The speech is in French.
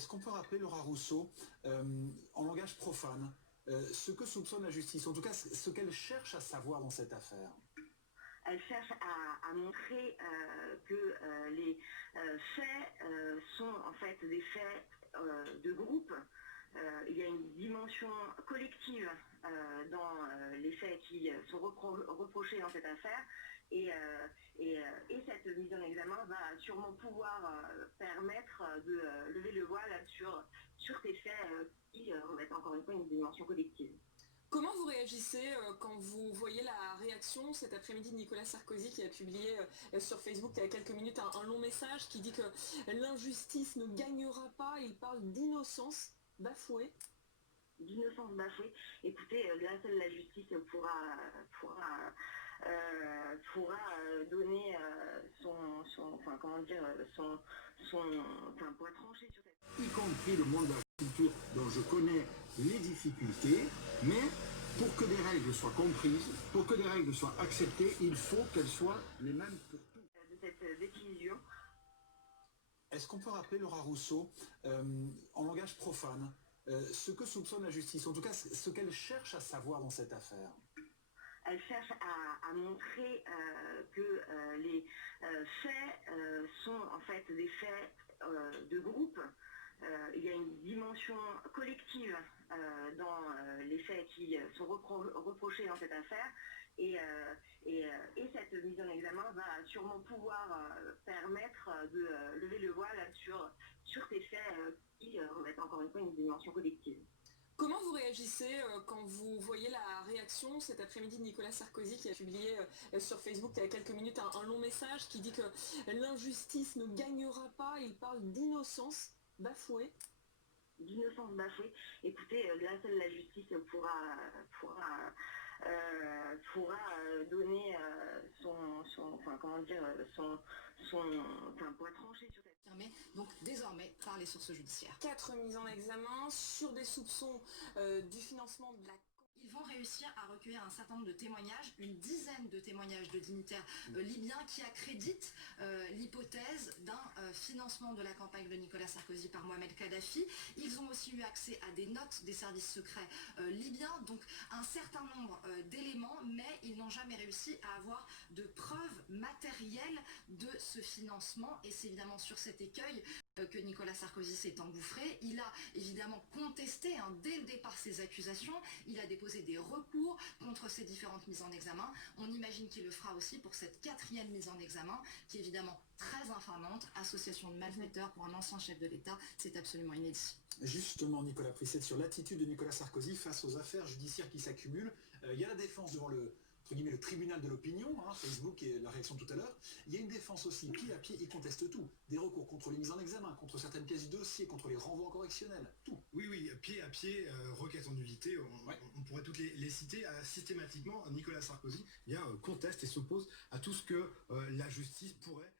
Est-ce qu'on peut rappeler, Laura Rousseau, en langage profane, ce que soupçonne la justice, en tout cas ce qu'elle cherche à savoir dans cette affaire? Elle cherche à montrer que les faits sont en fait des faits de groupe. Il y a une dimension collective dans les faits qui sont reprochés dans cette affaire. Et cette mise en examen va sûrement pouvoir permettre de lever le voile sur ces faits qui revêtent encore une fois une dimension collective. Comment vous réagissez quand vous voyez la réaction cet après-midi de Nicolas Sarkozy qui a publié sur Facebook il y a quelques minutes un long message qui dit que l'injustice ne gagnera pas, il parle d'innocence bafouée? D'innocence bafouée. Écoutez, là seule la justice donner pourra trancher sur cette... Y compris le monde de la culture dont je connais les difficultés, mais pour que des règles soient comprises, pour que des règles soient acceptées, il faut qu'elles soient les mêmes pour tous. De cette décision. Est-ce qu'on peut rappeler, Laura Rousseau, en langage profane, ce que soupçonne la justice, en tout cas ce qu'elle cherche à savoir dans cette affaire? Elle cherche à montrer que les faits sont en fait des faits de groupe. Il y a une dimension collective dans les faits qui sont reprochés dans cette affaire. Et cette mise en examen va sûrement pouvoir permettre de lever le voile sur ces faits qui revêtent encore une fois une dimension collective. Comment vous réagissez quand vous voyez la réaction cet après-midi de Nicolas Sarkozy qui a publié sur Facebook il y a quelques minutes un long message qui dit que l'injustice ne gagnera pas, il parle d'innocence bafouée? D'innocence bafouée. Écoutez, là seule la justice pourra donner pourra trancher sur cette... Donc désormais par les sources judiciaires. 4 mises en examen sur des soupçons du financement de la... Ils vont réussir à recueillir un certain nombre de témoignages, une dizaine de témoignages de dignitaires libyens qui accréditent l'hypothèse d'un financement de la campagne de Nicolas Sarkozy par Mohamed Kadhafi. Ils ont aussi eu accès à des notes des services secrets libyens, donc un certain nombre d'éléments, mais ils n'ont jamais réussi à avoir de preuves matérielles de ce financement. Et c'est évidemment sur cet écueil que Nicolas Sarkozy s'est engouffré. Il a évidemment contesté dès le départ ces accusations. Il a déposé des recours contre ces différentes mises en examen. On imagine qu'il le fera aussi pour cette 4e mise en examen, qui est évidemment très infamante. Association de malfaiteurs pour un ancien chef de l'État, c'est absolument inédit. Justement, Nicolas Prissette, sur l'attitude de Nicolas Sarkozy face aux affaires judiciaires qui s'accumulent, il y a la défense devant le tribunal de l'opinion, Facebook et la réaction tout à l'heure. Il y a une défense aussi, pied à pied, il conteste tout. Des recours contre les mises en examen, contre certaines pièces du dossier, contre les renvois correctionnels, tout. Oui, pied à pied, requête en nullité, on pourrait toutes les citer. Systématiquement, Nicolas Sarkozy conteste et s'oppose à tout ce que la justice pourrait...